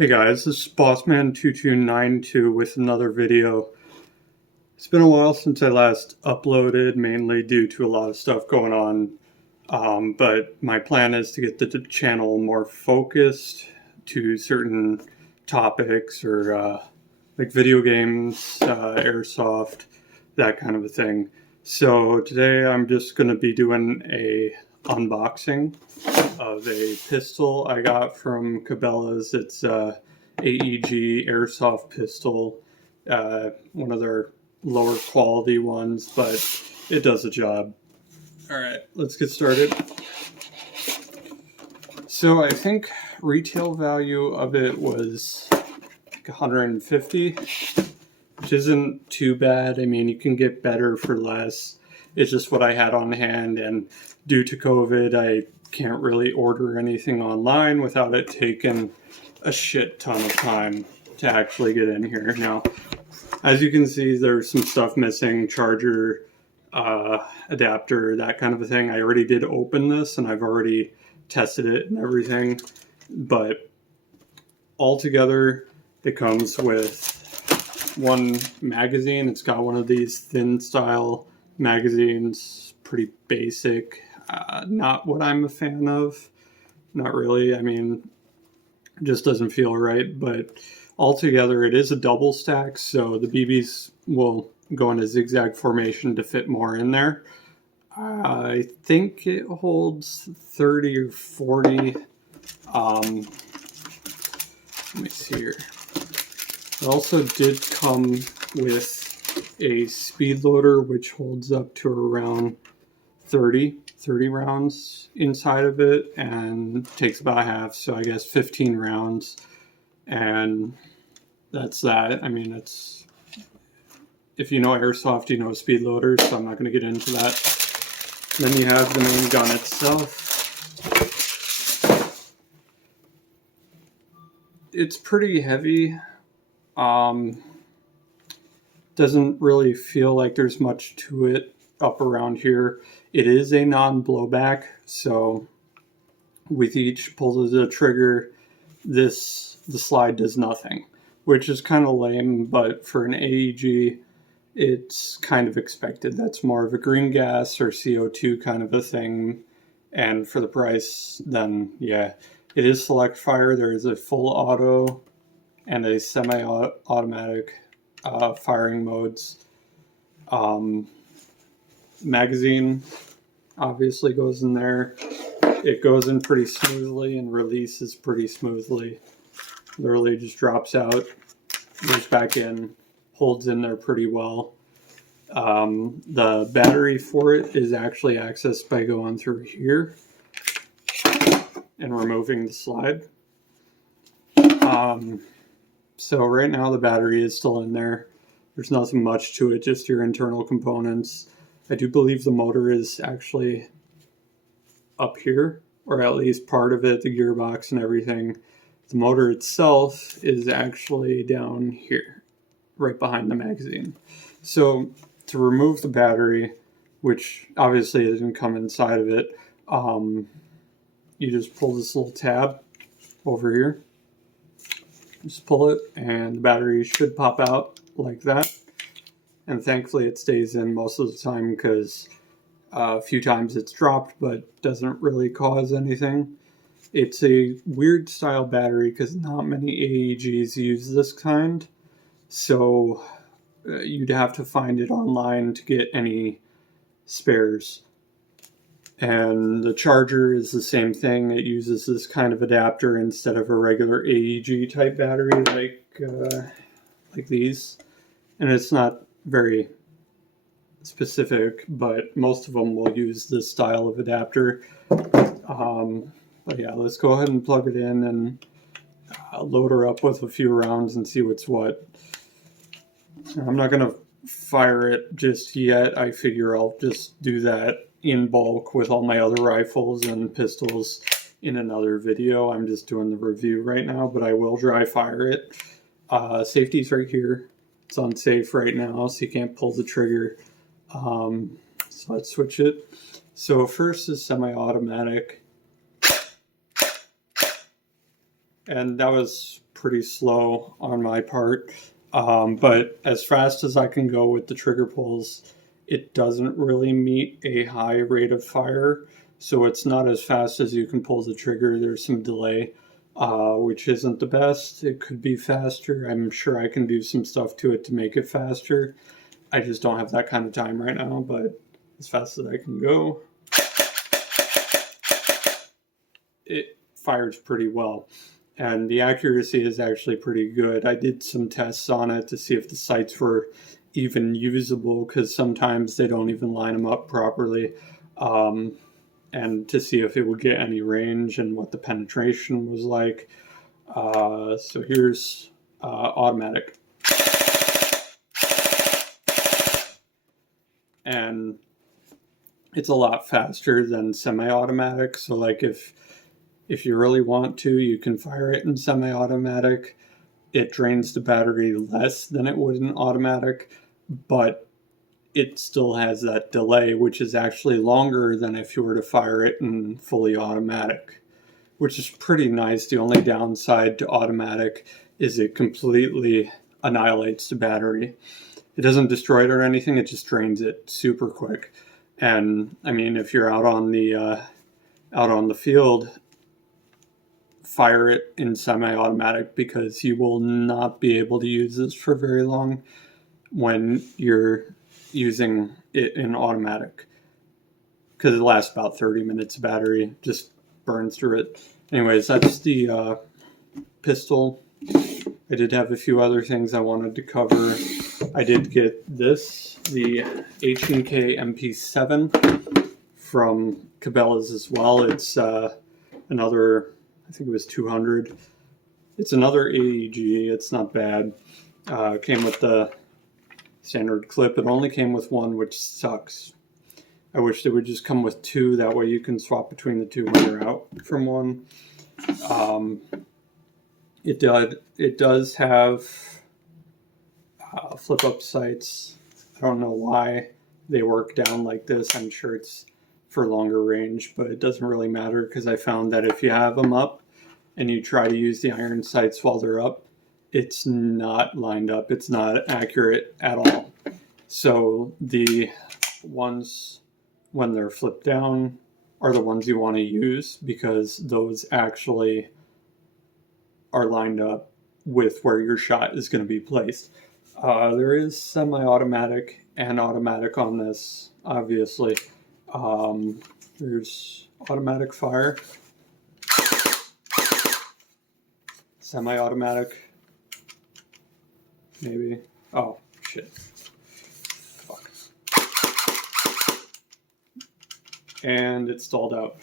Hey guys, this is Bossman2292 with another video. It's been a while since I last uploaded, mainly due to a lot of stuff going on, but my plan is to get the channel more focused to certain topics or like video games, airsoft, that kind of a thing. So today I'm just going to be doing a unboxing of a pistol I got from Cabelas. It's a AEG Airsoft pistol, one of their lower quality ones, but it does the job. Alright, let's get started. So I think retail value of it was like $150, which isn't too bad. I mean, you can get better for less. It's just what I had on hand, and due to COVID, I can't really order anything online without it taking a shit ton of time to actually get in here. Now, as you can see, there's some stuff missing, charger, adapter, that kind of a thing. I already did open this and I've already tested it and everything, but altogether it comes with one magazine. It's got one of these thin style magazines, pretty basic. Not what I'm a fan of. Not really. I mean, it just doesn't feel right. But altogether, it is a double stack, so the BBs will go in a zigzag formation to fit more in there. I think it holds 30 or 40. Let me see here. It also did come with a speed loader, which holds up to around 30 rounds inside of it and takes about half, so I guess 15 rounds, and that's that. I mean, it's, if you know airsoft, you know speed loaders, so I'm not going to get into that. Then you have the main gun itself. It's pretty heavy. Doesn't really feel like there's much to it up around here. It is a non-blowback, so with each pull of the trigger, the slide does nothing, which is kind of lame, but for an AEG, it's kind of expected. That's more of a green gas or CO2 kind of a thing, and for the price, then yeah, it is select fire. There is a full auto and a semi-automatic firing modes. Magazine obviously goes in there. It goes in pretty smoothly and releases pretty smoothly. Literally just drops out, goes back in, holds in there pretty well. The battery for it is actually accessed by going through here and removing the slide. So right now the battery is still in there. There's nothing much to it, just your internal components. I do believe the motor is actually up here, or at least part of it, the gearbox and everything. The motor itself is actually down here, right behind the magazine. So to remove the battery, which obviously doesn't come inside of it, you just pull this little tab over here. Just pull it and the battery should pop out like that. And thankfully it stays in most of the time, because a few times it's dropped but doesn't really cause anything. It's a weird style battery because not many AEGs use this kind, so you'd have to find it online to get any spares. And the charger is the same thing. It uses this kind of adapter instead of a regular AEG type battery like these. And it's not very specific, but most of them will use this style of adapter. But yeah, let's go ahead and plug it in and load her up with a few rounds and see what's what. I'm not going to fire it just yet. I figure I'll just do that in bulk with all my other rifles and pistols in another video. I'm just doing the review right now, but I will dry fire it. Safety's right here. It's unsafe right now, so you can't pull the trigger. So let's switch it. So first is semi-automatic. and that was pretty slow on my part. But as fast as I can go with the trigger pulls, it doesn't really meet a high rate of fire. So it's not as fast as you can pull the trigger. There's some delay, which isn't the best. It could be faster. I'm sure I can do some stuff to it to make it faster. I just don't have that kind of time right now, but as fast as I can go, it fires pretty well. And the accuracy is actually pretty good. I did some tests on it to see if the sights were even usable, because sometimes they don't even line them up properly, and to see if it would get any range and what the penetration was like. So here's automatic. And it's a lot faster than semi-automatic. So like if you really want to, you can fire it in semi-automatic. It drains the battery less than it would in automatic, but it still has that delay, which is actually longer than if you were to fire it in fully automatic, which is pretty nice. The only downside to automatic is it completely annihilates the battery. It doesn't destroy it or anything, it just drains it super quick. And I mean, if you're out on the field, fire it in semi-automatic, because you will not be able to use this for very long when you're using it in automatic, because it lasts about 30 minutes of battery, just burns through it. Anyways, that's the pistol. I did have a few other things I wanted to cover. I did get this, the H&K MP7 from Cabelas as well. It's another, I think it was 200. It's another AEG. It's not bad. Came with the standard clip. It only came with one, which sucks. I wish they would just come with two. That way you can swap between the two when you're out from one. It does have flip-up sights. I don't know why they work down like this. I'm sure it's for longer range, but it doesn't really matter, because I found that if you have them up and you try to use the iron sights while they're up, it's not lined up. It's not accurate at all. So the ones when they're flipped down are the ones you want to use, because those actually are lined up with where your shot is going to be placed. There is semi-automatic and automatic on this, obviously. There's automatic fire, semi-automatic, maybe. Oh, shit. Fuck. And it stalled out.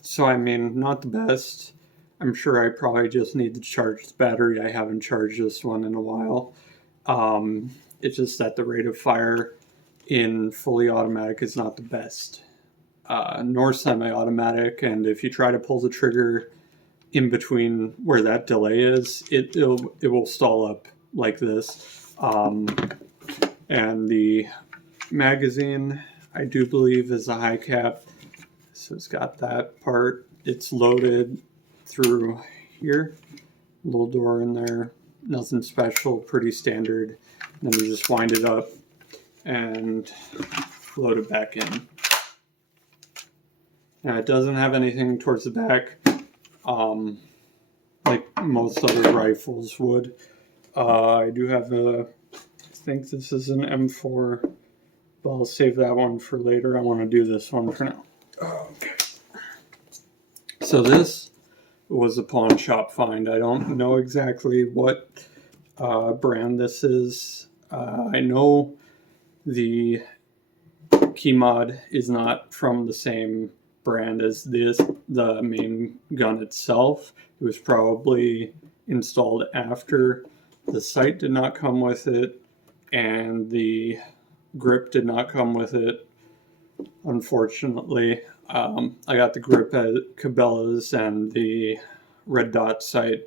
So, I mean, not the best. I'm sure I probably just need to charge the battery. I haven't charged this one in a while. It's just that the rate of fire in fully automatic is not the best, nor semi-automatic. And if you try to pull the trigger in between where that delay is, it will stall up like this. And the magazine, I do believe, is a high cap. So it's got that part. It's loaded through here. Little door in there. Nothing special, pretty standard. Then you just wind it up and load it back in. Now it doesn't have anything towards the back, like most other rifles would. I do have I think this is an M4, but I'll save that one for later. I want to do this one for now. Okay. So this was a pawn shop find. I don't know exactly what brand this is. I know the key mod is not from the same brand as this, the main gun itself. It was probably installed after. The sight did not come with it, and the grip did not come with it, unfortunately. I got the grip at Cabelas and the red dot sight.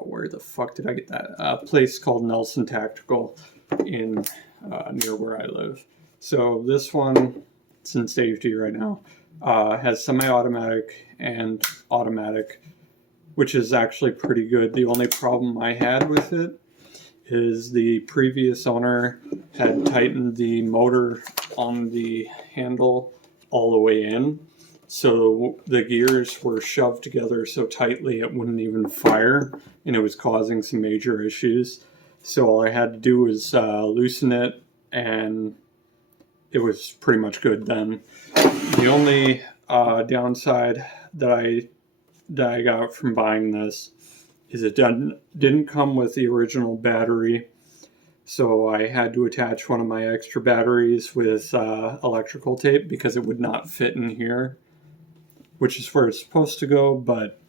Where the fuck did I get that? A place called Nelson Tactical in near where I live. So this one, it's in safety right now. Has semi-automatic and automatic. which is actually pretty good. The only problem I had with it is the previous owner had tightened the motor on the handle all the way in, so the gears were shoved together so tightly it wouldn't even fire, and it was causing some major issues. So all I had to do was loosen it, and it was pretty much good then. The only downside that I got from buying this is it didn't come with the original battery, so I had to attach one of my extra batteries with electrical tape because it would not fit in here, which is where it's supposed to go, but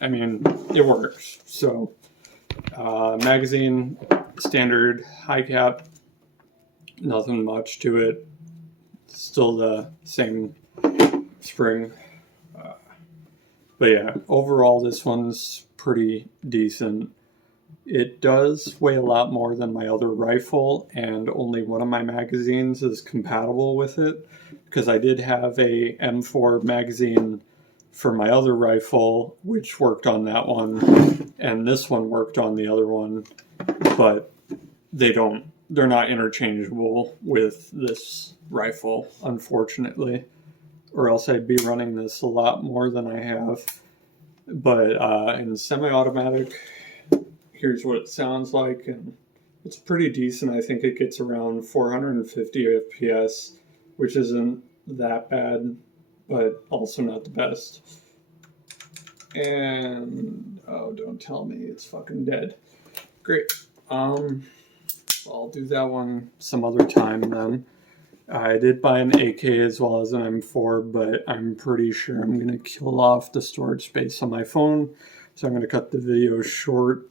I mean, it works. So magazine, standard high cap, nothing much to it, still the same spring. But yeah, overall this one's pretty decent. It does weigh a lot more than my other rifle, and only one of my magazines is compatible with it, because I did have a M4 magazine for my other rifle, which worked on that one, and this one worked on the other one, but they're not interchangeable with this rifle, unfortunately, or else I'd be running this a lot more than I have. But in semi-automatic, here's what it sounds like, and it's pretty decent. I think it gets around 450 FPS, which isn't that bad, but also not the best. And oh, don't tell me it's fucking dead. Great. I'll do that one some other time then. I did buy an AK as well as an M4, but I'm pretty sure I'm going to kill off the storage space on my phone, so I'm going to cut the video short.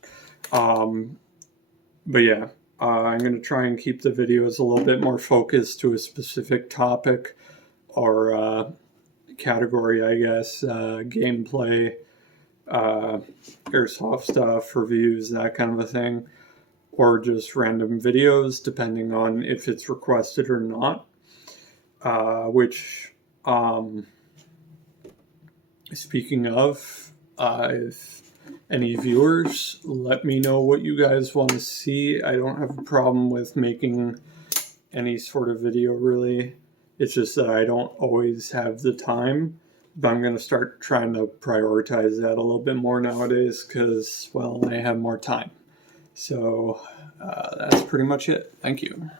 But yeah, I'm going to try and keep the videos a little bit more focused to a specific topic or category, I guess, gameplay, airsoft stuff, reviews, that kind of a thing, or just random videos depending on if it's requested or not. Speaking of, if any viewers, let me know what you guys want to see. I don't have a problem with making any sort of video, really. It's just that I don't always have the time, but I'm going to start trying to prioritize that a little bit more nowadays because, well, I have more time. So that's pretty much it. Thank you.